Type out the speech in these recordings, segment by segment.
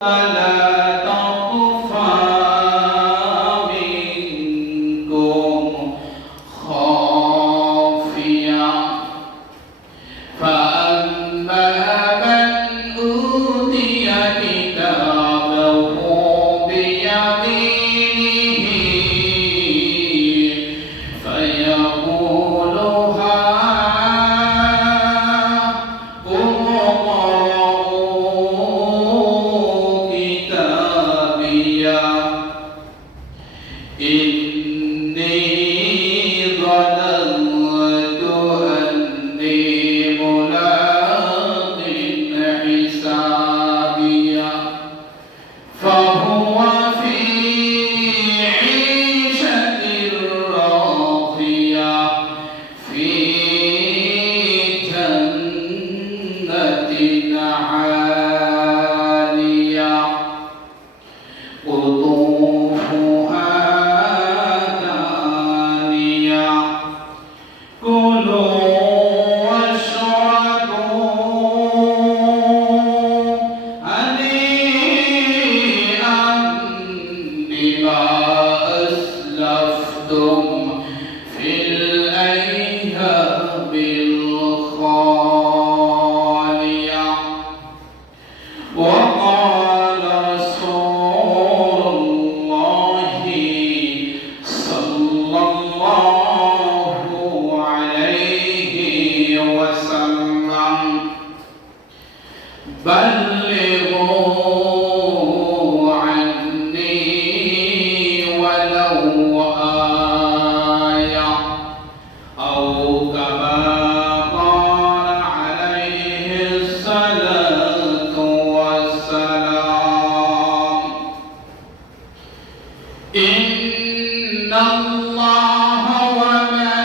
لا تخفى منكم خافية فأما من أوتي كتابه بيمينه فيقول هاؤم اقرءوا كتابيه إني ظننت أني ملاق حسابيه فهو في عيشة راضية في جنة عالية قطوفها دانية كلوا واشربوا هنيئا بما أسلفتم في الأيام الخالية وقال رسول الله صلى الله عليه وسلم بلغوا عني ولو آية أو كما قال عليه الصلاة والسلام إن الله وملائكته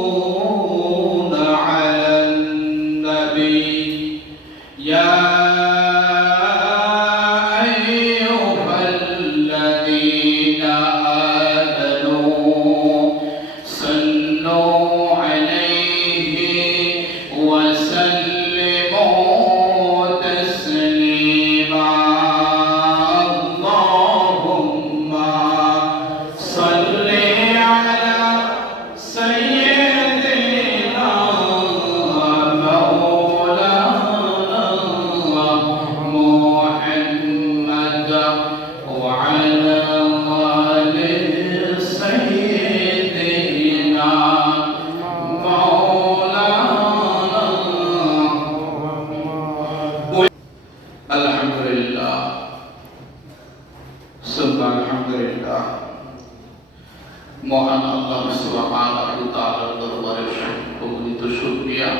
يصلون على النبي يا أيها الذين آمنوا صلوا عليه وسلموا تسليما اللهم صل على سيدنا مولانا محمد وعلى آل سيدنا مولانا الحمد لله ثم الحمد لله মহান আল্লাহ সুবহানাহু ওয়া তাআলার দরবারে সম্পূর্ণ শুকরিয়া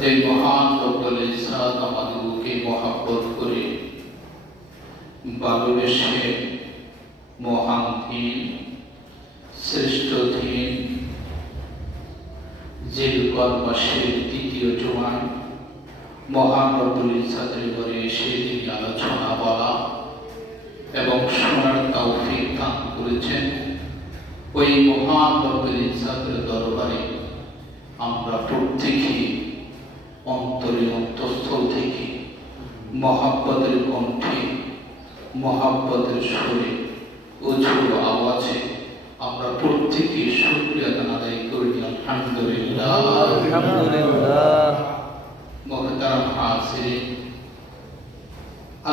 যে মহান রব্বুল ইজ্জত আমাদেরকে মহব্বত করে ভালোবেসে মহান দিন শ্রেষ্ঠ দিন জিলকদ মাসের দ্বিতীয় জুমায় মহান রব্বুল ইজ্জতের ঘরে এসে তিনি আলোচনা বলা এবং শোনার তৌফিক দান করেছেন ওই মহান রব্বুল ইজ্জতের দরবারে আমরা প্রত্যেকেই অন্তরে অন্তঃস্থল থেকে মহব্বতের কণ্ঠে মহব্বতের সুরে উজ্জ্বল আওয়াজে আমরা প্রত্যেকেই শুকরিয়া আদায় করি আলহামদুলিল্লাহ আলহামদুলিল্লাহ। মুহতারাম হাজিরিন,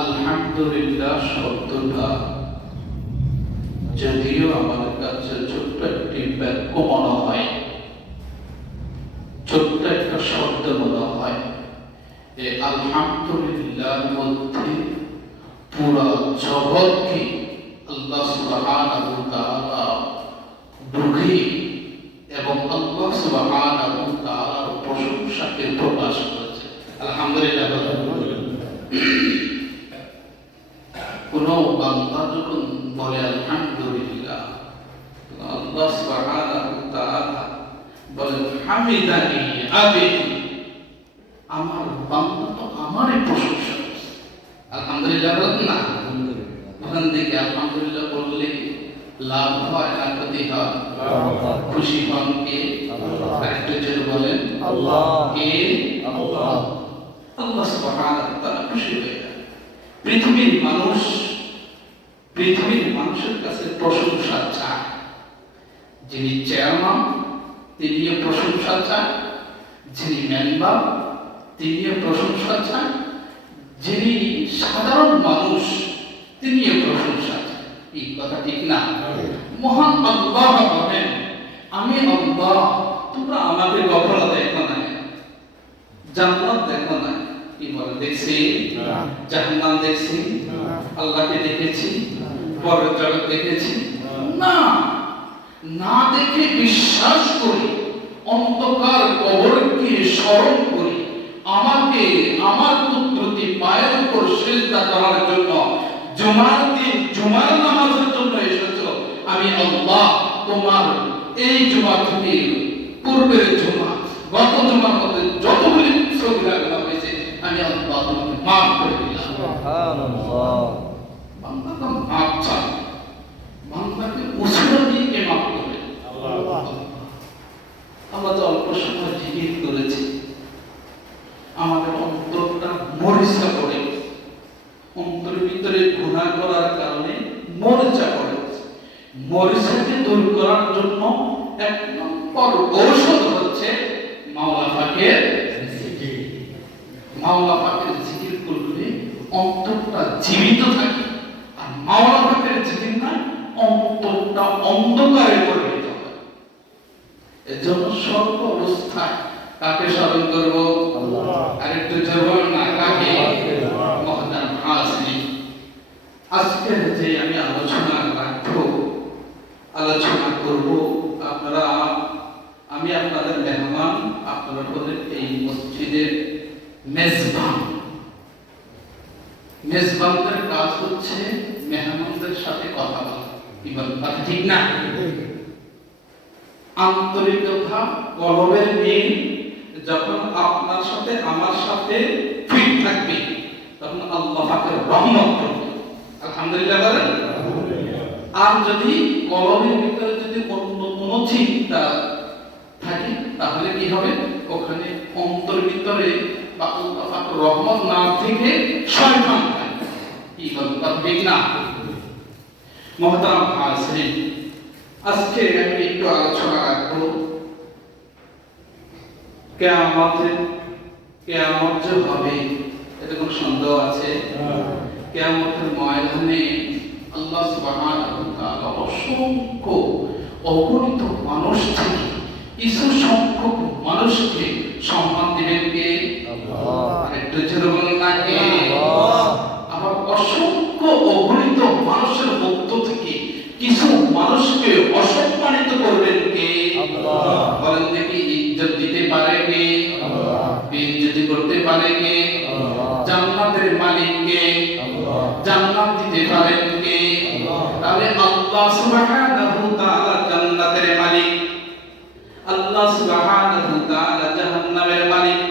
আলহামদুলিল্লাহ শব্দটা যদিও আমাদের কাছে ছোট্ট একটি বাক্য মনে হয়, ছোট্ট একটা শব্দ মনে হয়, এই আলহামদুলিল্লাহর মধ্যে পুরা জগৎকে আল্লাহ সুবহানাহু ওয়া তাআলা ঢুকিয়ে এবং আল্লাহ সুবহানাহু ওয়া তাআলার প্রশংসাকে প্রকাশ করেছে। আলহামদুলিল্লাহ। কোন বান্দা যখন বলে আলহামদুলিল্লাহ, আল্লাহ সুবহানাহু ওয়া তাআলা বলেন হামিদানি আবিদি, আমার বান্দা তো আমারই প্রশংসা করছে। আলহামদুলিল্লাহ বলেন না, ওখান থেকে আলহামদুলিল্লাহ বললে লাভ হয় না ক্ষতি হয়? লাভ হয়। খুশি হন কে? আল্লাহ। আরেকটু জোরে বলেন। আল্লাহ। কে? আল্লাহ। আল্লাহ সুবহানাহু ওয়া তাআলা খুশি হয়ে যায়। পৃথিবীর মানুষের কাছে প্রশংসা চায়। যিনি চেয়ারম্যান তিনিও প্রশংসা চান, যিনি মেম্বার তিনিও প্রশংসা চান, যিনি সাধারণ মানুষ তিনিও প্রশংসা চান। এই কথা ঠিক না? মহান আল্লাহ বলেন, আমি আল্লাহ, তোমরা আমাকে কখনো দেখো নাই, জান্নাত দেখো নাই। কি বলে? দেখছি। জাহান্নাম দেখছি? আল্লাহকে দেখেছি? পরের জগৎ দেখেছি? না। না দেখে বিশ্বাস করি, অন্ধকার কবরকে স্মরণ করি, আমাকে আমার পুত্রটি পায়ের উপর সিজদা করার জন্য জুমার দিন জুমার নামাজের জন্য এসেছো। আমি আল্লাহ তোমার এই জুমা থেকে পূর্বের জুমা, গত জুমার মধ্যে যতগুলি সগীরা গুনাহ হয়েছে আমি আল্লাহ তোমাকে মাফ করে দিলাম। সুবহানাল্লাহ। বান্দাকে মাফ চাই, বান্দাকে উসিলা দিয়ে কে মাফ করবে? আমরা তো অল্প সময় জিকির করেছি, আমাদের অন্তরটা মরিচা পড়ে, অন্তরের ভিতরে গুনাহ করার কারণে মরিচা পড়ে। মরিচাকে দূর করার জন্য এক নম্বর ঔষধ হচ্ছে মাওলা পাকের জিকির। মাওলা পাকের জিকির করলে অন্তরটা জীবিত থাকে, আর মাওলা পাকের জিকির না অন্তরটা অন্ধকারে পরিণত হয়। এজন্য সর্ব অবস্থায় কাকে স্মরণ করব? আল্লাহ। আরেকটু জোরে না, কাকে? মহতারাম হাজিরিন, আজকে যে আমি আলোচনা করব, আপনারা, আমি আপনাদের মেহমান, আপনারা হলেন এই মসজিদের মেজবান। মেজবানদের কাজ হচ্ছে মেহমানদের সাথে কথা বলা। কি বলেন? কথা ঠিক না? আন্তরিকতা, কলবের মিল যখন আপনার সাথে আমার সাথে ফিট থাকবে, তখন আল্লাহ পাকের রহমত করবে। আলহামদুলিল্লাহ বলেন। আর যদি কলবের ভিতরে যদি অন্য কোনো চিন্তা থাকে, তাহলে কি হবে? ওখানে অন্তর ভিতরে বা আল্লাহ পাকের রহমত না থেকে শয়তান থাকে। কি বলেন? কথা ঠিক না? মুহতারাম হাজিরিন, আজকে আমি একটু আলোচনা রাখবো কিয়ামত যে হবে, এতে কোনো সন্দেহ আছে? কিয়ামতের ময়দানে আল্লাহ সুবহানাহু ওয়া তাআলা অসংখ্য অগণিত মানুষ থেকে কিছু সংখ্যক মানুষকে সম্মান দিবেন কে? আল্লাহ। একটু জোরে বলুন না, কে? আল্লাহ। আবার অসংখ্য অগণিত মানুষের মধ্য থেকে কিছু মানুষকে অসম্মানিত করবেন কে? আল্লাহ। বলেন দেখি, ইজ্জত দিতে পারে কে? আল্লাহ। বেইজ্জতি করতে পারে কে? আল্লাহ। জান্নাতের মালিক কে? আল্লাহ। জান্নাত দিতে পারেন কে? আল্লাহ। তাহলে আল্লাহ সুবহানাহু ওয়া তাআলা জান্নাতের মালিক, আল্লাহ সুবহানাহু ওয়া তাআলা জাহান্নামের মালিক।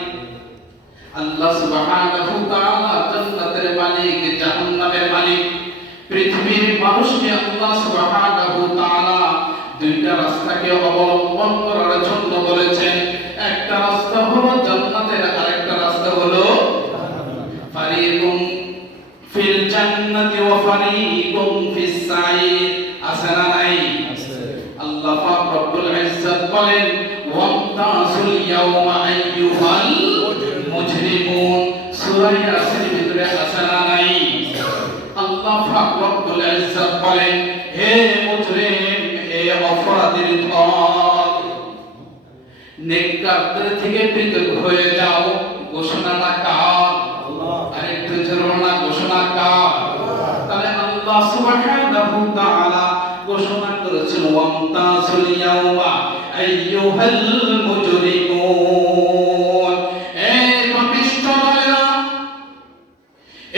আল্লাহ সুবহানাহু ওয়া তাআলা জান্নাতের মালিক, জাহান্নামের মালিক। পৃথিবীর মানুষকে আল্লাহ সুবহানাহু ওয়া তাআলা দুইটা রাস্তাকে অবলম্বন করার জন্য বলেছেন। একটা রাস্তা হলো জান্নাতের, আরেকটা রাস্তা হলো ফারিকুম ফিল জান্নাতি ওয়া ফারিকুম ফিস সাঈর। আছে না নাই? আল্লাহ পাক রব্বুল ইজ্জত বলেন, ওয়ামতাজুল ইয়াওমা আইয়ুহাল মুজরিমুন। সূরা ইয়াসিনের ভিতরে আছে না নাই? আল্লাহ পাক রব্বুল ইজ্জত বলেন, হে মুজরিম, হে অপরাধীর দল, নেককারদের থেকে পৃথক হয়ে যাও। ঘোষণাটা কার? আরেকটু জোরে না, ঘোষণা কার? তাহলে আল্লাহ সুবহানাহু ওয়া তাআলা ঘোষণা করেছেন, ওয়ামতাজুল ইয়াওমা আইয়ুহাল মুজরিমুন। এই পাপিষ্ঠ দলেরা,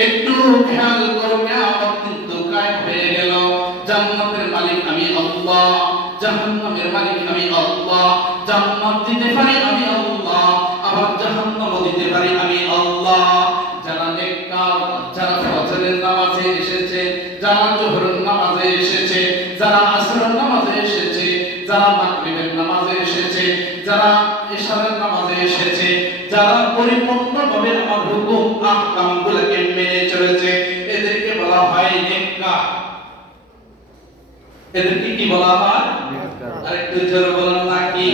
একটু খেয়াল করবে, আমার কিন্তু কায়েম হয়ে গেল। জান্নাতের মালিক আমি আল্লাহ, জাহান্নামের মালিক আমি আল্লাহ। জান্নাত দিতে পারি আমি আল্লাহ, আবার জাহান্নামও দিতে পারি আমি আল্লাহ। যারা নেককার, যারা ফজরের নামাজে এসেছে, যারা জোহরের নামাজে এসেছে, যারা যারা মাগরিবের নামাজে এসেছে, যারা ইশারের নামাজে এসেছে, যারা পরিপূর্ণভাবে আমার হুকুম আহকামগুলোকে মেনে চলেছে, এদেরকে বলা হয় নেককার। এদেরকে কি বলা হয়? আরেকটু জোরে বলেন নাকি?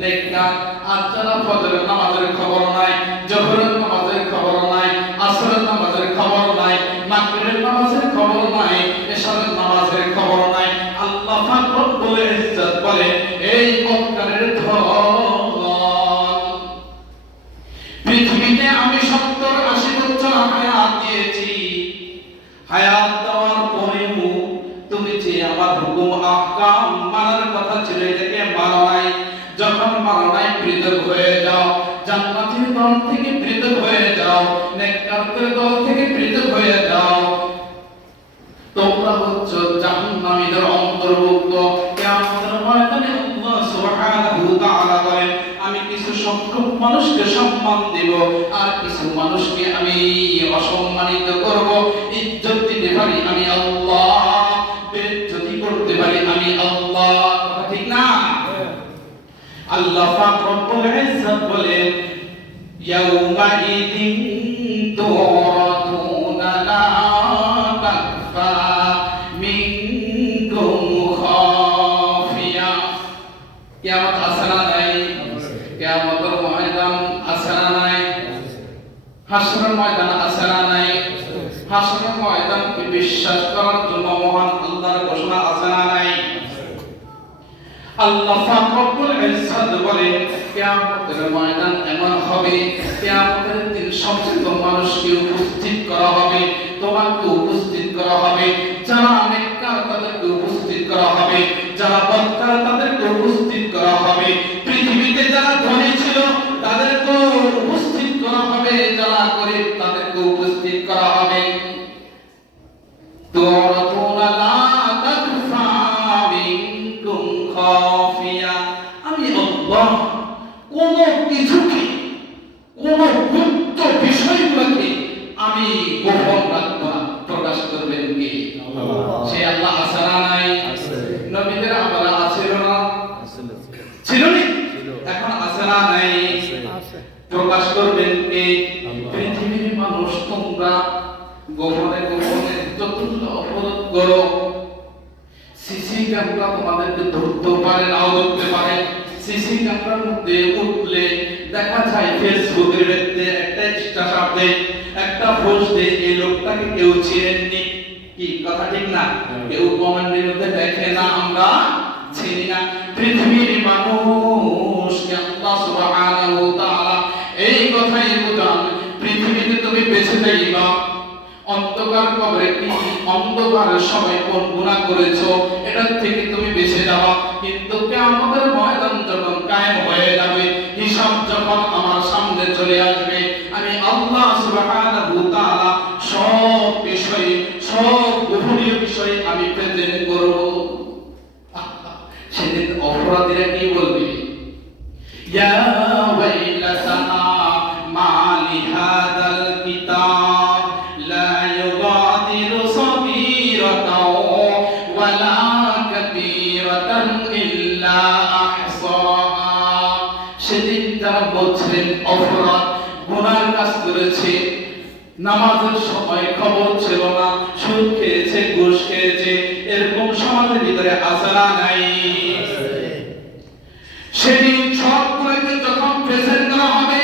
নেককার। আর যারা ফজরের নামাজের খবর নাই, জোহরের নামাজের খবর নাই, আসরের নামাজের খবর নাই, মাগরিবের নামাজের খবর নাই, ইশারের নামাজের খবর নাই, আল্লাহ পাক রব্বুল ইজ্জত বলে এই নেককারের ধন। পৃথিবীতে আমি 70-80 বছর হায়াত দিয়েছি, হায়াত দেওয়ার পরেও তুমি যে আমার হুকুম আহকাম মানার কথা ছিল এটাকে মানো নাই। যখন মানো নাই পৃথক হয়ে যাও, জান্নাতীর দল থেকে পৃথক হয়ে যাও, নেককারদের দল থেকে পৃথক হয়ে যাও, তোমরা হচ্ছ জাহান্নামীদের অন্তর্ভুক্ত। কিয়ামতের ময়দানে আল্লাহ সুবহানাহু ওয়া তাআলা বলেন আমি কিছু সংখ্যক মানুষকে সম্মান দেব আর কিছু মানুষকে আমি অসম্মানিত করব। ইজ্জত দিতে পারি আমি আল্লাহ, বেইজ্জতি করতে পারি আমি আল্লাহ। কথা ঠিক না? আল্লাহ পাক রব্বুল ইজ্জত বলেন ইয়াউমা ইদিন তুরাদুনা লা তাখফা মিনকুম খাফিয়া। কিয়ামত আছে না নাই? কিয়ামতের ময়দান আছে না নাই? হাসরের ময়দান আছে না নাই? হাসরের ময়দানকে বিশ্বাস করার জন্য মহান আল্লাহর ঘোষণা আছে না নাই? আল্লাহ পাক রব্বুল ইজ্জত বলেন কিয়ামতের ময়দান এমন হবে, কিয়ামতের দিন সমস্ত মানুষকে উপস্থিত করা হবে, তোমাকে উপস্থিত করা হবে, যারা নেককার তাদেরকে উপস্থিত করা হবে, যারা বদকার তাদেরকে উপস্থিত করা হবে, পৃথিবীতে যারা ধনী ছিল তাদেরকে উপস্থিত করা হবে, যারা গরীব তাদেরকে উপস্থিত করা হবে। তুরাদুনা লা তাখফা মিনকুম খাফিয়া। আমি আল্লাহ কোন কিছুকে, কোন গুপ্ত বিষয়গুলোকে আমি গোপন রাখবো না। প্রকাশ করবেন কে? সে আল্লাহ আছে না নাই? নবীদের আমরা আছে না? ছিল না? এখন আছে না নাই? প্রকাশ করবেন কে? পৃথিবীর মানুষ তোমরা গোপনে গোপনে যতগুলো অপরাধ করো, সিসি ক্যামেরা তোমাদেরকে ধরতে পারে, নাও ধরতে পারে। সিসি ক্যামেরার মধ্যে উঠলে দেখা যায় ফেসবুকের মধ্যে একটা স্ট্যাটাস দেয়, একটা পোস্ট দেয়, এই লোকটাকে কেউ চিনেননি। কি কথা ঠিক না? কেউ কমেন্টের মধ্যে দেখে না আমরা চিনি না। পৃথিবীর মানুষকে আল্লাহ সুবহানাহু ওয়া তাআলা এই কথাই বোঝান পৃথিবীতে তুমি বেঁচে যাইবা, অন্ধকার কবরে কি অন্ধকারের সময় কোন গুনাহ করেছো এটা থেকে তুমি বেঁচে যাবা, কিন্তু কিয়ামতের ময়দান যখন কায়েম হয়ে যাবে, হিসাব যখন আমার সামনে চলে আসবে, আমি আল্লাহ সুবহানাহু ওয়া তাআলা সব বিষয়, সব গোপনীয় বিষয় আমি প্রেজেন্ট করব। সেদিন অপরাধীরা কি বলবে? ইয়া ওয়াইলাতানা মা লিহাদাল কিতাব লা ইউগাদিরু সাগীরাতাও ওয়ালা কাবীরাতান ইল্লা আহসাহা। সেদিন যারা বলছেন অপরাধ গুনার কাজ করেছে, নামাজের সময় খবর ছিল না, সুদ খেয়েছে, ঘুষ খেয়েছে, এরকম সমাজের ভিতরে আছে না নাই? সেদিন সবগুলোকে যখন প্রেজেন্ট করা হবে,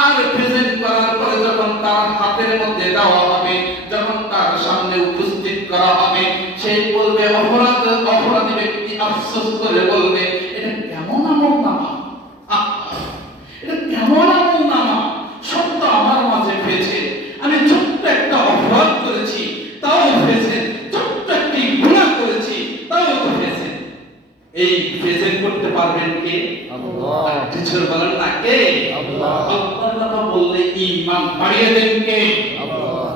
আর প্রেজেন্ট করার পরে যখন তার হাতের মধ্যে দেওয়া হবে, যখন তার সামনে উপস্থিত করা হবে, সে বলবে অপরাধী ব্যক্তি আফসোস করে বলবে এটা কেমন আমল নামা, এটা কেমন আমল নামা, সত্য আমার মাঝে পেয়েছে, আমি ছোট্ট একটা অপরাধ করেছি তাও পেয়েছে, ছোট্ট একটি গুনাহ করেছি তাও পেয়েছে। এই প্রেজেন্ট করতে পারবেন কে? আল্লাহ। টিচার বলেন না কে? আল্লাহ। আল্লাহর কথা বললে ঈমান বাড়িয়ে দেন কে? আল্লাহ।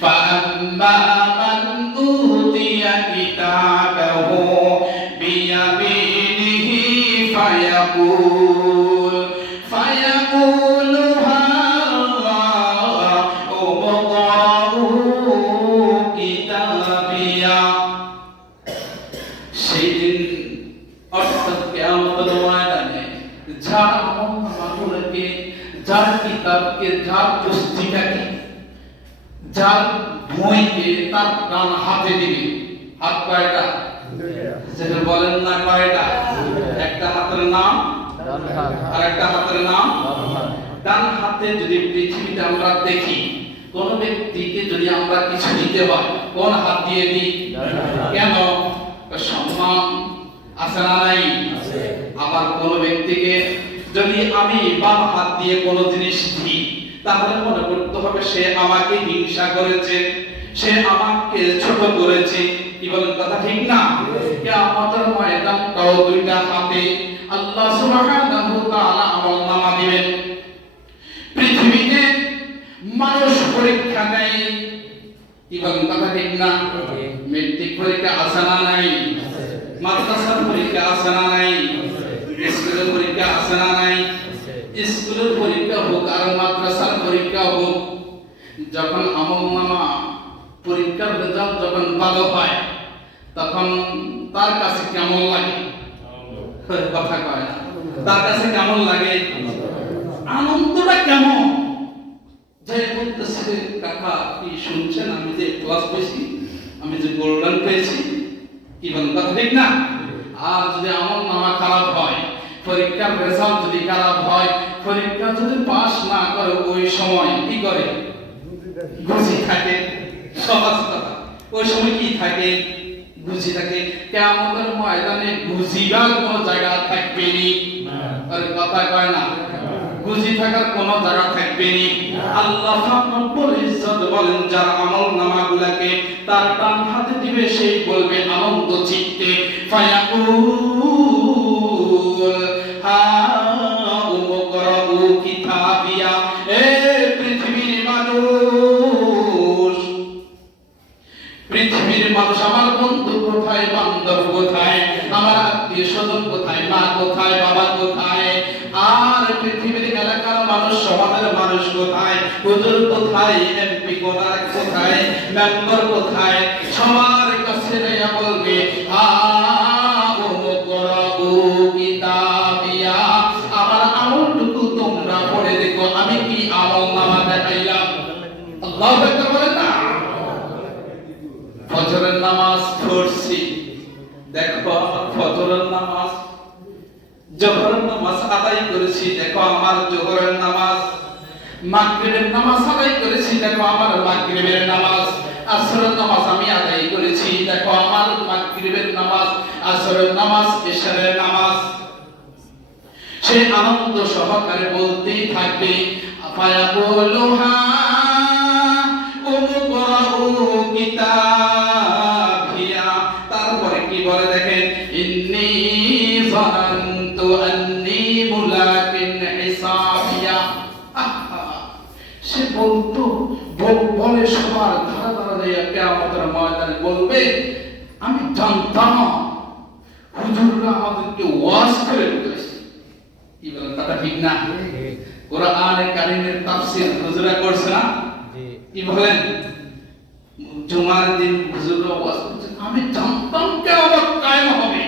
ফাআম্মা মান উতিয়া কিতাবাহু বিয়ামিনিহি ফায়াকুল উমরাউ কিতাবিয়া। সেদিন অর্থাৎ কিয়ামতের ময়দানে যার আমলনামাগুলোকে, যার কিতাবকে, যার পুস্তিকাকে, যার বইকে তার ডান হাতে দিবে। হাত কয়টা? যেটা বলেন না কয়টা? একটা হাতের নাম ডান হাত, আর একটা হাতের নাম বাম হাত। ডান হাতে। যদি পৃথিবীতে আমরা দেখি কোন ব্যক্তিকে যদি আমরা কিছু দিতে হয় কোন হাত দিয়ে দিই? ডান হাত। কেন? সম্মান আছে না নাই? আছে। আবার কোন ব্যক্তিকে যদি আমি বাম হাত দিয়ে কোনো জিনিস দিই তাহলে মনে করতে হবে সে আমাকে হিংসা করেছে, সে আমাকে ছোট করেছে। কি বলেন, কথা ঠিক না? কিয়ামতের ময়দানটাও দুইটা হাতে আল্লাহ সুবহানাহু ওয়া তাআলা আমলনামা দিবেন। পৃথিবীতে মানুষ পরীক্ষা দেয়, কি বলেন, কথা ঠিক না? মেট্রিক পরীক্ষা আছে না নাই? মাদ্রাসার পরীক্ষা আছে না নাই? স্কুলের পরীক্ষা আছে না নাই? স্কুলের পরীক্ষা হোক আর মাদ্রাসার পরীক্ষা হোক, যখন আমলনামা পরীক্ষার রেজাল্ট যখন ভালো হয় তখন তার কাছে কেমন লাগে? কথা কয় না। তার কাছে কেমন লাগে? আনন্দটা কেমন? যে বলতেছে, কাকা কি শুনছেন, আমি যে ক্লাস পেয়েছি, আমি যে গোল্ডেন পেয়েছি। কি বলেন, কথা ঠিক না? আর যদি আমলনামা খারাপ হয়, পরীক্ষার রেজাল্ট যদি খারাপ হয়, পরীক্ষা যদি পাস না করে, ওই সময় কি করে? গুজি থাকে। সহজ কথা, ওই সময় কি থাকে? গুজি থাকে। কিয়ামতের ময়দানে গুজিবার কোনো জায়গা থাকবে না। আর কথা কয় না, গুজি থাকার কোনো জায়গা থাকবে না। আল্লাহ পাক রব্বুল ইজ্জত বলেন, যার আমলনামাগুলোকে তার ডান হাতে দিবে সেই বলবে আনন্দ চিত্তে, ফায়াকুল হা উমকরাউ কিতাবিয়া। এ পৃথিবীর মানুষ, পৃথিবীর মানুষ, আমার বন্ধু কোথায়, বান্ধব কোথায়, আমার আত্মীয় স্বজন কোথায়, মা কোথায়, বাবা কোথায়, আর পৃথিবীর এলাকার মানুষ, সমাজের মানুষ কোথায়, হুজুর কোথায়, এমপি কোথায়, মেম্বার কোথায়, সবার কাছে যাইয়া বলবে কিতাবিয়া, আমার আমলটুকু তোমরা পড়ে দেখো, আমি কি আমলনামা দেখাইলাম। আল্লাহু আকবার বলেন না? ফজরের নামাজ পড়ছি, দেখো আমার ফজরের নামাজ। জোহরের নামাজ আদায় করেছি, দেখো আমার জোহরের নামাজ। মাগরিবের নামাজ আদায় করেছি, দেখো আমার মাগরিবের নামাজ। আসরের নামাজ আমি আদায় করেছি, দেখো আমার মাগরিবের নামাজ, আসরের নামাজ, ইশারের নামাজ। সে আনন্দ সহকারে বলতেই থাকবে, ফায়াকুলুহা উমকরাউ কিতাবিয়া। তারপরে কি বলে দেখেন, ইন্নী যানানতু আন্নী মুলাকিন হিসাবিয়া। সে বলতো, বলে সবার ধারা ধারা দিয়ে কিয়ামতের ময়দানে বলবে, আমি জানতাম হুজুররা আমাদেরকে ওয়াজ করে বলেছে। কি বলেন, কথা ঠিক না? কোরআনে কারীমের তাফসীর হুজুররা করছে না? কি বলেন, জুমার দিন হুজুররা ওয়াজ করছে, আমি জানতাম কিয়ামত কায়েম হবে,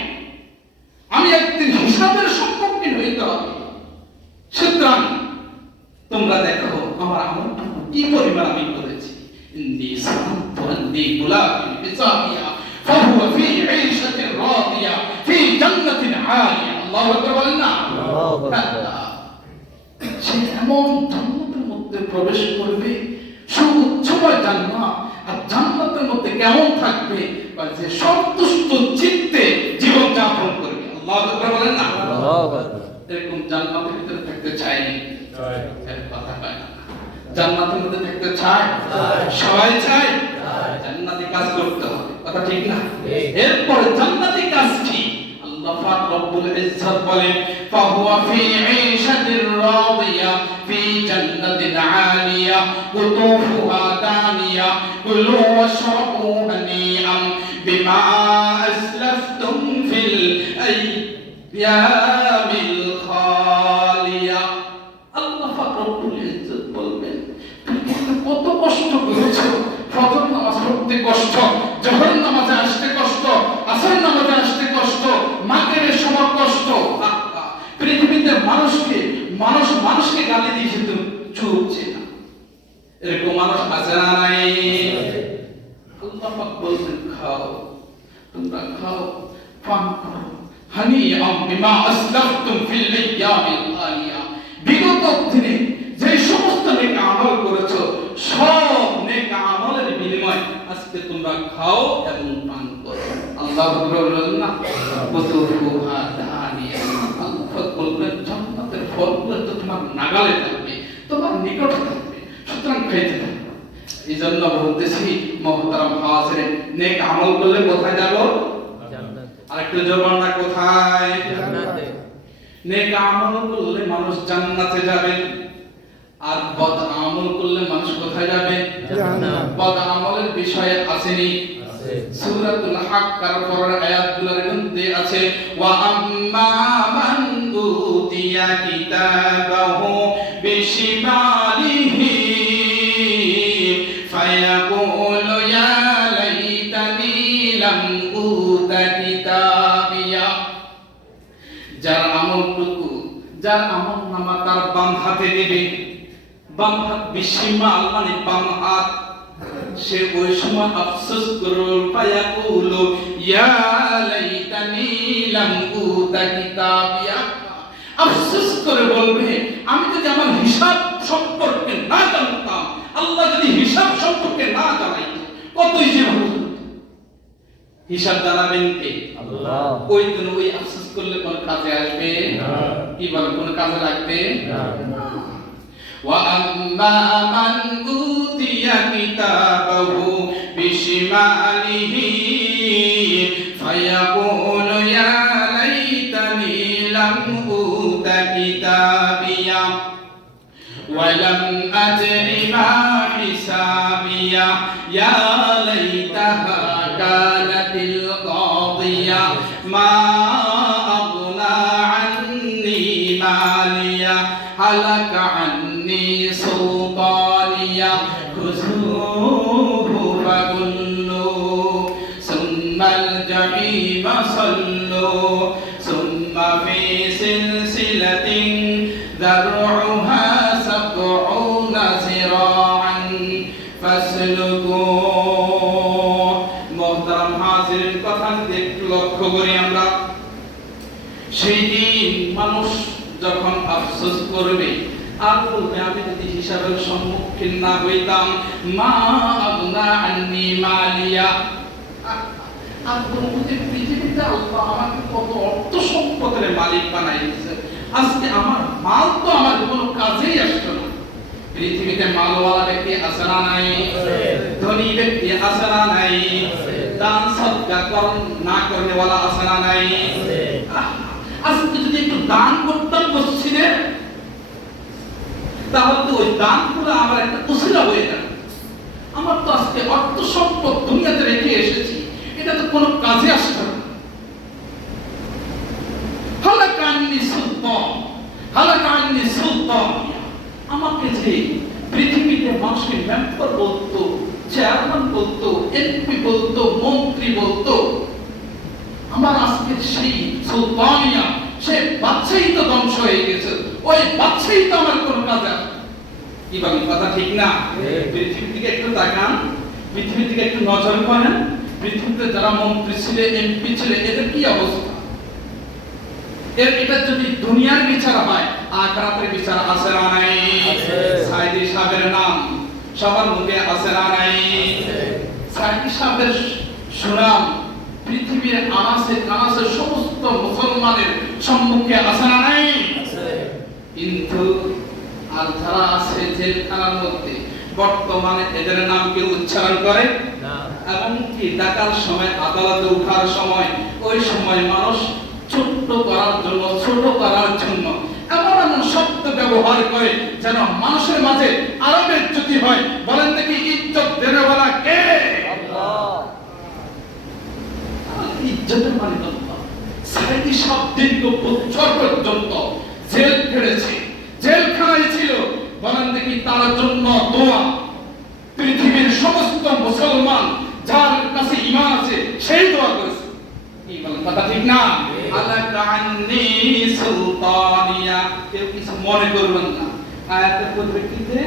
আমি একদিন হিসাবের সম্মুখীন হইতে হবে। সুতরাং তোমরা দেখো আমার আমলটুকু কি পরিমাণ আমি করেছি। ইন্নী সানতু আন্নী মুলাকিন হিসাবিয়া ফাহুয়া ফি ঈশাতিন রাদিয়া ফি জান্নাতিন আলিয়া। আল্লাহু আকবার বলেন না? আল্লাহু আকবার। সে এমন জান্নাতের মধ্যে প্রবেশ করবে, সুউচ্ছময় জান্নাত। আর জান্নাতের মধ্যে কেমন থাকবে? যে সন্তুষ্ট চিত্তে জীবন যাপন করবে। আল্লাহু আকবার বলেন না? আল্লাহু আকবার। এরকম জান্নাতের ভিতরে থাকতে চাইনি, কথা হয় না। জান্নাতের মধ্যে থাকতে চায়, সবাই চায়। জান্নাতি কাজ করতে হবে, কথা ঠিক না? এরপরে জান্নাতি কাজ কি? আল্লাহ পাক রব্বুল ইজ্জত বলেন, ফাহুয়া ফি ঈশাতির রাদিয়া ফি জান্নাতিন আলিয়া কুতুফুহা দানিয়া কুলু ওয়াশরাবু হানিআম বিমা আসলাফতুম ফিল আইয়ামিল খালিয়া। আল্লাহ পাক রব্বুল ইজ্জত বলবেন, তুমি কত কষ্ট করেছো, ফজর নামাজ পড়তে কষ্ট, জোহর নামাজে আসতে কষ্ট, আসর নামাজে আসতে কষ্ট, মাগরিবের সময় গালি দিয়েছে তো চুপছে না, এরকম মানুষ আছে না নাই? আল্লাহ পাক বলছেন খাও, তোমরা খাও, পান করো, হানিআম বিমা আসলাফতুম ফিল আইয়ামিল খালিয়া। বিগত দিনে যে সমস্ত নেক আমল করেছো সব নেক আমলের বিনিময় আজকে তোমরা খাও এবং পান করো। আল্লাহ বললেন না বুতুরুহা দানিয়া, আল্লাহ বললেন জান্নাতের ফলগুলো তো তোমার নাগালে থাকবে, তোমার নিকটে থাকবে, সুতরাং খাইতে থাকো। এই জন্য বলতেছি মুহতারাম হাজিরিন, নেক আমল করলে কোথায় যাব? জান্নাতে। আরেকটু জোর না, কোথায়? জান্নাতে। নেক আমল করলে মানুষ জান্নাতে যাবে, আর বদ আমল করলে মানুষ কোথায় যাবে? জান্নাত। বদ আমলের বিষয়ে আসেনি? আছে। সূরাতুল হাক্কার পরের আয়াতগুলোর মধ্যে আছে ওয়া আম্মা মান উতিয়া কিতাবাহু বিশিমালিহি ফায়াকুলু ইয়া লাইতানি লাম উতা কিতাবিয়া। যার আমলনামা তার বাম হাতে দিবে, বাম হাত বিশিমাল মানে বাম হাত, সে ওই সময় আফসোস করবে, ফায়াকুলু ইয়া লাইতানি লাম উতা কিতাবিয়া, আফসোস করে বলবে আমি যদি আমার হিসাব সম্পর্কে না জানতাম, আল্লাহ যদি হিসাব সম্পর্কে না জানাইতো কতই যে ভালো হতো। হিসাব জানাবেন কে? আল্লাহ। ওই দিন ওই আফসোস করলে কোন কাজে আসবে? কি বলে কোন কাজে লাগবে? وَأَمَّا مَنْ أُوتِيَ كِتَابَهُ بِشِمَالِهِ فَيَقُولُ يَا لَيْتَنِي لَمْ أُوتَ كِتَابِيَهْ وَلَمْ أَدْرِ مَا حِسَابِيَهْ يَا لَيْتَهَا كَانَتِ الْقَاضِيَةَ مَا أَغْنَى عَنِّي مَالِيَهْ هَلَكَ عَنِّي سُلْطَانِيَهْ خُذُوهُ فَغُلُّوهُ ثُمَّ الْجَحِيمَ صَلُّوهُ ثُمَّ فِي سِلْسِلَةٍ ذَرْعُهَا سَبْعُونَ ذِرَاعًا فَاسْلُكُوهُ। মুহতারাম হাজিরিন, কথা যদি একটু লক্ষ্য করি আমরা, সেই দিন মানুষ যখন আফসোস করবে আর বলবে আমি যদি হিসাবের সম্মুখীন না হইতাম, মা আবনা আন্নি মালিয়া, আর বলবো যে পৃথিবীতে আল্লাহ আমাকে কত অর্থ সম্পদের মালিক বানাইছে, আজকে আমার মাল তো আমার কোনো কাজেই আসতো না। পৃথিবীতে মালওয়ালা ব্যক্তি আছে না নাই? ধনী ব্যক্তি আছে না নাই? দান সদকা না করনেওয়ালা আছে না নাই? আজকে যদি একটু দান করতাম মসজিদে, তাহলে তো ওই দানগুলো আমার একটা উসিলা হয়ে যাবে। আমার তো আজকে অর্থ সম্পদ দুনিয়াতে রেখে এসেছি, এটা তো কোনো কাজে আসছে না। হালাকা আন্নি সুলতান, হালাকা আন্নি সুলতান, আমাকে যে পৃথিবীতে মানুষকে মেম্বার বলতো, চেয়ারম্যান বলতো, এমপি বলতো, মন্ত্রী বলতো, আমার আজকে সেই সুলতানিয়া, সে বাদশাহী তো ধ্বংস হয়ে গেছে, ওই বাদশাহী তো আমার কোনো কাজে আসে না। কি বলেন, কথা ঠিক না? পৃথিবীর দিকে একটু তাকান, পৃথিবীর দিকে একটু নজর করেন, পৃথিবীতে যারা মন্ত্রী ছিল, এমপি ছিল, এদের কি অবস্থা? এটা যদি দুনিয়ার বিচার হয়, আখিরাতের বিচার আছে না নাই? সাইদি সাহেবের নাম সবার মুখে আছে না নাই? সাইদি সাহেবের সুনাম পৃথিবীর আনাচে কানাচে সমস্ত মুসলমানের সম্মুখে আছে না নাই? কিন্তু আর যারা আছে জেলখানার মধ্যে বর্তমানে এদের নাম কেউ উচ্চারণ করে না। এমনকি ডাকার সময়, আদালতে উঠার সময়, ওই সময় মানুষ ছোট করার জন্য এমন এমন শব্দ ব্যবহার করে যেন মানুষের মাঝে আরবের জ্যোতি হয়। বলেন দেখি, ইজ্জত দেনেওয়ালা কে? আল্লাহ। ইজ্জতের মালিক আল্লাহ। সাইদি সাহেব দীর্ঘ বছর পর্যন্ত জেল খেটেছে, জেলখানায় ছিল। বলেন দেখি, তার জন্য দোয়া পৃথিবীর সমস্ত মুসলমান যার কাছে ঈমান আছে সেই দোয়া করেছে। কি বলেন, কথা ঠিক না? আল্লাহ কান্নি সুলতানিয়া, কেউ কিছু মনে করবেন না। আয়াতের পরিপ্রেক্ষিতে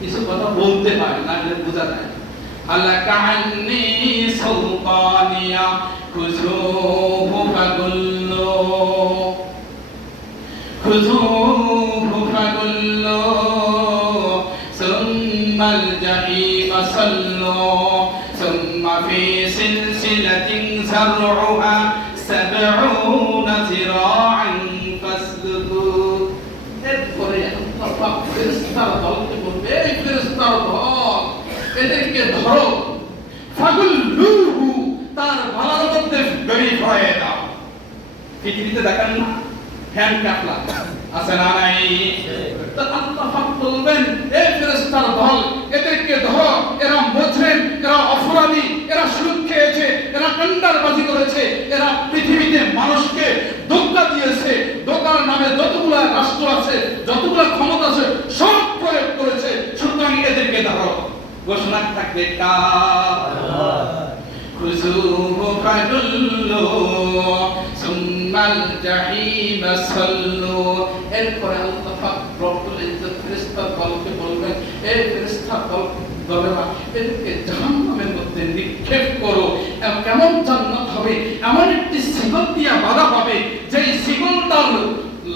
কিছু কথা বলতে হয়, না হলে বোঝা যায়। হালাকা আন্নি সুলতানিয়া খুযুহু ফাগুল্লু খুযুহু ফাগুল্লু সুম্মাল জাহিমা সাল্লু সুম্মা ফি সিলসিলাতিন যারউহা সাবউনা যিরাআন ফাসলুকু। এরপরে আল্লাহ ফেরেশতার দলকে বলবে, এই ফেরেশতার দল, এদেরকে ধরো, ফাগুল্লুহু, তার গলার মধ্যে দড়ি পরিয়ে দাও। পৃথিবীতে দেখেন না হ্যান্ড কাটলা আছে না নাই? তো আল্লাহ পাক বলবেন, এই ফেরেশতার দল, এদেরকে ধরো, এরা মুজরিম, এরা অপরাধী, এরা সুদ খেয়েছে, এরা টেন্ডারবাজি করেছে, এরা পৃথিবীতে মানুষকে ধোঁকা দিয়েছে, ধোঁকার নামে যতগুলা রাষ্ট্র আছে, যতগুলা ক্ষমতা আছে সব প্রয়োগ করেছে, সুতরাং এদেরকে ধরো। ঘোষণা থাকবে কার? খুযুহু ফাগুল্লু সুম্মাল জাহিমা সাল্লু। এরপরে আল্লাহ পাক রব্বুল ইজ্জত ফেরেশতার দলকে বলবেন, এই ফেরেশতার দলেরা, এদেরকে জাহান্নামের মধ্যে নিক্ষেপ করো। কেমন জান্নাত হবে? এমন একটি শিকল দিয়া বাঁধা হবে, যেই শিকলটার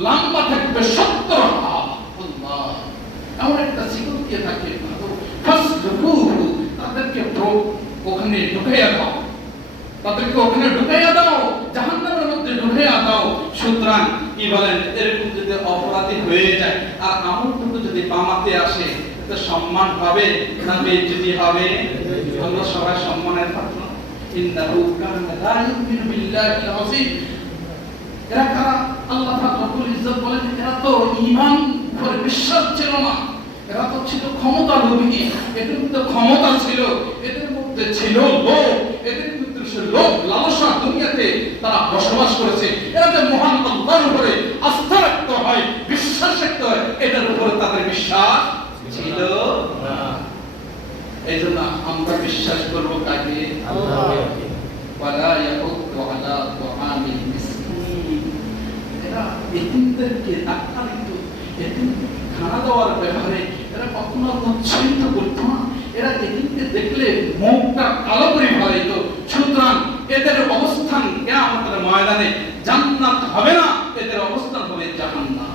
লম্বা থাকবে 70 হাত। আল্লাহ, এমন একটা শিকল দিয়ে থাকে ফাসলুকুহু, তাদেরকে ওখানে ঢুকাইয়া দাও, তাদেরকে ওখানে ঢুকাইয়া দাও, জাহান্নামের মধ্যে ঢুকাইয়া দাও। সুতরাং কি বলেন, এরকম যদি অপরাধী হয়ে যায় আর আমলটুকু যদি বামাতে আসে, তো সম্মান হবে না বেইজ্জতি হবে? আমরা সবাই সম্মানের পাত্র। ইন্নাহু কানা লা ইউমিনু বিল্লাহিল আযীম। এরা কারা? আল্লাহ পাক রব্বুল ইজ্জত বলেন, এরা তো ঈমান করে বিশ্বাস ছিল না, এরা তো ছিল ক্ষমতা লোভী, এদের মধ্যে ক্ষমতা ছিল, এদের মধ্যে ছিল লোভ, এদের মধ্যে ছিল লোভ লালসা, দুনিয়াতে তারা বসবাস করেছে। এরা যে মহান আল্লাহর উপরে আস্থা রাখতে হয়, বিশ্বাস রাখতে হয়, এটার উপরে তাদের বিশ্বাস ছিল না। এই জন্য আমরা বিশ্বাস করবো কাকে? আল্লাহকে। ওয়ালা ইয়াকুতু আলা তুআমিল মিসকিন। এরা এতিমদেরকে ধাক্কা দিত, এতিমদেরকে খানা দেওয়ার ব্যাপারে এরা কখনো উৎসাহিত করতো না। এরা এদিকে দেখলে মুখটা কালো করে ফেলাইত। সুতরাং এদের অবস্থান কিয়ামতের ময়দানে জান্নাত হবে না, এদের অবস্থান হবে জাহান্নাম।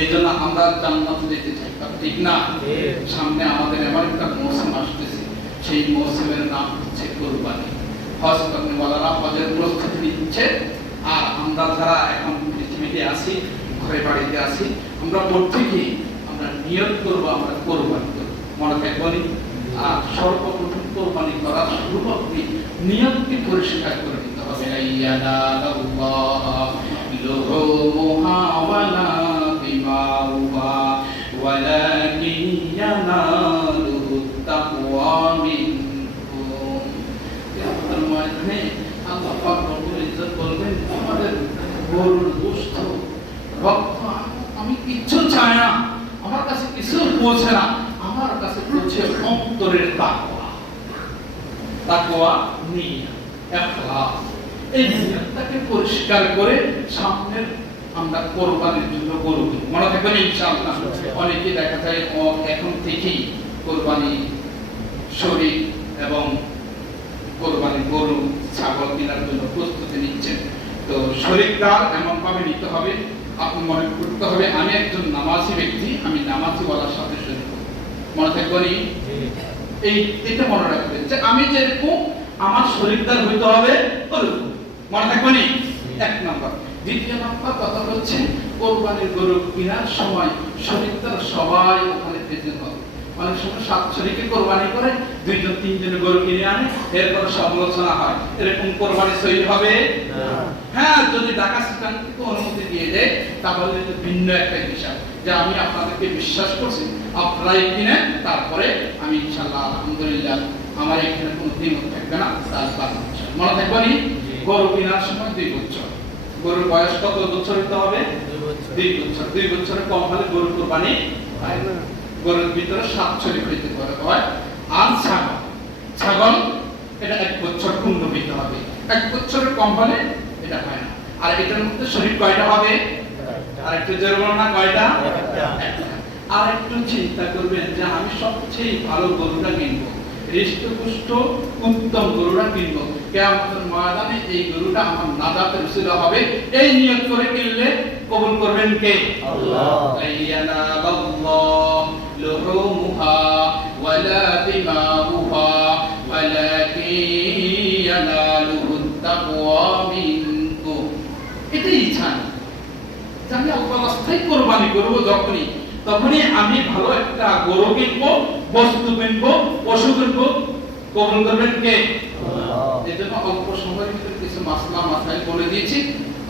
এই জন্য আমরা জান্নাতে যেতে চাই, ঠিক না? সামনে আমাদের এমন একটা মৌসুম আসতেছে, সেই মৌসুমের নাম হচ্ছে কুরবানি। হজ কর্মীওয়ালারা হজের প্রস্তুতি নিচ্ছে, আর আমরা যারা এখন পৃথিবীতে আছি, ঘরে বাড়িতে আছি, আমরা প্রত্যেকে আমরা নিয়ত করবো, আমরা কোরবানি করবো, মনে থাকবনি? আর সর্বপ্রথম কোরবানি করার শুরু আপনি নিয়তকে পরিষ্কার করে দিতে হবে। আল্লাহ পাক রব্বুল ইজ্জত বলবেন, আমাদের গরুর গোশত রক্ত আমি কিচ্ছু চাই না, আমার কাছে কিছু পৌঁছে না, আমার কাছে পৌঁছে অন্তরের তাকওয়া, তাকওয়া নিয়া, ইখলাস। এই নিয়তটাকে পরিষ্কার করে সামনের আমরা কোরবানির জন্য গরু কিনি, মনে থাকবেন ইনশাআল্লাহ। অনেকে দেখা যায় এখন থেকেই কোরবানি শরীর এবং কোরবানি গরু ছাগল কেনার জন্য প্রস্তুতি নিচ্ছেন। তো শরীরটা এমন ভাবে নিতে হবে, আপনি মনে করতে হবে আমি একজন নামাজি ব্যক্তি, আমি নামাজি ওয়ালার সাথে শরীর করব, মনে থাকবেনি? এই এটা মনে রাখবেন যে আমি যেরকম আমার শরীরদার হইতে হবে ওরকম, মনে থাকবেনি? এক নম্বর। দ্বিতীয় নম্বর কথা হচ্ছে কোরবানির গরু কেনার সময় শরীরদার সবাই ওখানে প্রেজেন্ট হবে। অনেক সময় 7 শরীকে কোরবানি করে 2-3 গরু কিনে আনে, এরপর সমালোচনা হয়, এরকম কোরবানি সহি হবে না। হ্যাঁ, যদি ঢাকা সিস্টেম থেকে অনুমতি দিয়ে দেয় তাহলে ভিন্ন একটা হিসাব, যে আমি আপনাদেরকে বিশ্বাস করছি, আপনারাই কিনেন, তারপরে আমি ইনশাআল্লাহ আলহামদুলিল্লাহ আমার এখানে কোনো দ্বিমত থাকবে না, তার মনে থাকবেনি? গরু কেনার সময় 2 বছর, গরুর বয়স কত বছর হতে হবে? 2 বছর। 2 বছরের কম হলে গরু কোরবানি হয় না। গরুর ভিতরে 7 শরীর হইতে পারে হয়। আর ছাগল এটা 1 বছর পূর্ণ হইতে হবে, 1 বছরের কম হলে এটা হয় না। আর এটার মধ্যে শরীর কয়টা হবে? আর একটু জোরে বলুন না, কয়টা? আর একটু চিন্তা করবেন যে আমি সবচেয়ে ভালো গরুটা কিনবো, হৃষ্টপুষ্ট উত্তম গরুটা কিনবো, কিয়ামতের ময়দানে এই গরুটা আমার নাজাতের উসিলা হবে, এই নিয়ত করে কিনলে কবুল করবেন কে? আল্লাহ। লাইয়ানাল্লাহু লুহুমুহা ওয়ালা দিমাউহা ওয়ালাকিন ইয়ানালুহুত তাকওয়া মিনকুম। এটাই ইচ্ছা, যে আমি আল্লাহর রাস্তায় কোরবানি করব, তখনই আমি ভালো একটা গরু কিনবো, বস্তু কিনবো, পশু কিনবো, কবুল করবেন কে? আল্লাহ। এই জন্য অল্প সময়ের ভিতরে কিছু মাসলা মাসাইল বলে দিয়েছি।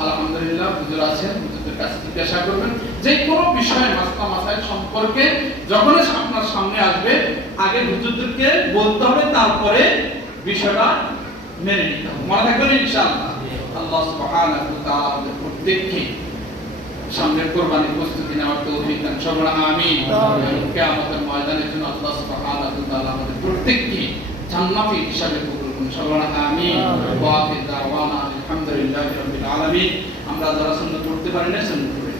আলহামদুলিল্লাহ, হুজুর আছেন, হুজুরের কাছে জিজ্ঞাসা করবেন যে কোনো বিষয়ে মাসলা মাসাইল সম্পর্কে যখনই আপনার সামনে আসবে, আগে হুজুরদেরকে বলতে হবে, তারপরে বিষয়টা মেনে নিতে হবে। মনে থাকবেন ইনশাআল্লাহ। আল্লাহ সুবহানাহু ওয়া তাআলা আমাদের প্রত্যেককে সামনের কোরবানির প্রস্তুতি নেওয়ার তৌফিক দান করুন, আমিন। আমিন। কিয়ামতের ময়দানের জন্য আল্লাহ সুবহানাহু ওয়া তাআলা আমাদের প্রত্যেককে জান্নাতি হিসাবে কবুল করুন, সবাই আমিন। আমিন। ওয়া আখির দাওয়ানা আলহামদুলিল্লাহি রাব্বিল আলামিন। আমরা যারা সুন্নাত পড়তে পারি না, সুন্নাত পড়ি।